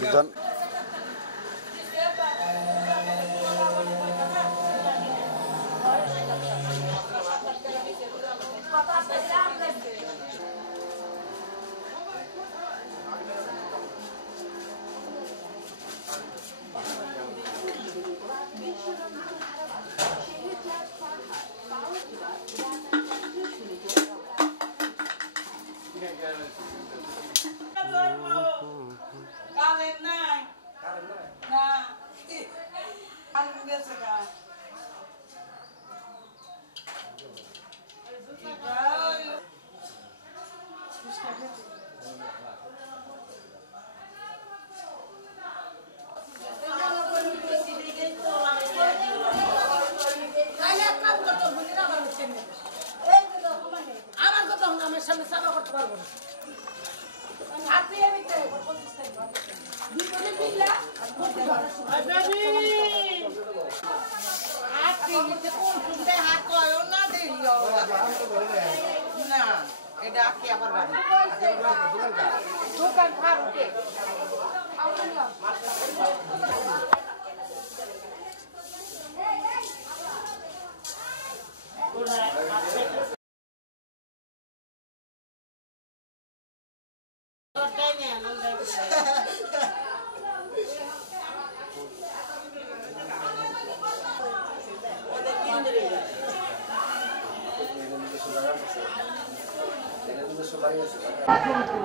দুজন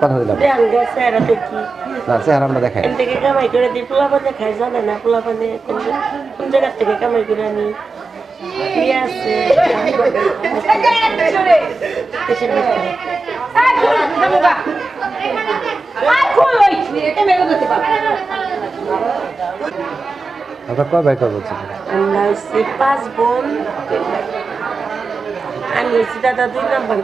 কথা দিলাম না চেহারা আমরা দেখাই থেকে কামাই করে দিই পোলাপানে খাই জানে না পোলাপানে কোন জায়গা থেকে কামাই করে আনি আছে আপনার কয় ভাই কয় বলছেন? আমরা হচ্ছে 5 বোন, আমি হচ্ছি দাদা 2 নম্বর।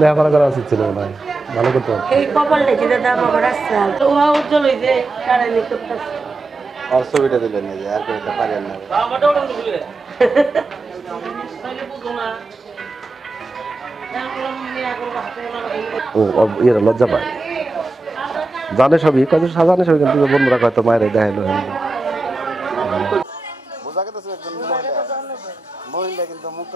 লেখাপড়া করা উচিত ছিল ভাই, ভালো করতে হবে। এই কপাল লেগে দাদা আমার রাস্তা ওয়া উজ্জ্বল হইছে কারানি করতেছে। আর ছবিটা দিলেন না যে আর কইতে পারেন না। আমারটা ওটা দিলে ও এরা লজ্জা পায়, জানে সবই কত সাজানে সবই, কিন্তু বন্ধুরা হয়তো মায়ের দেখাইলো বোঝা গেছে একজন মহিলা কিন্তু মুক্ত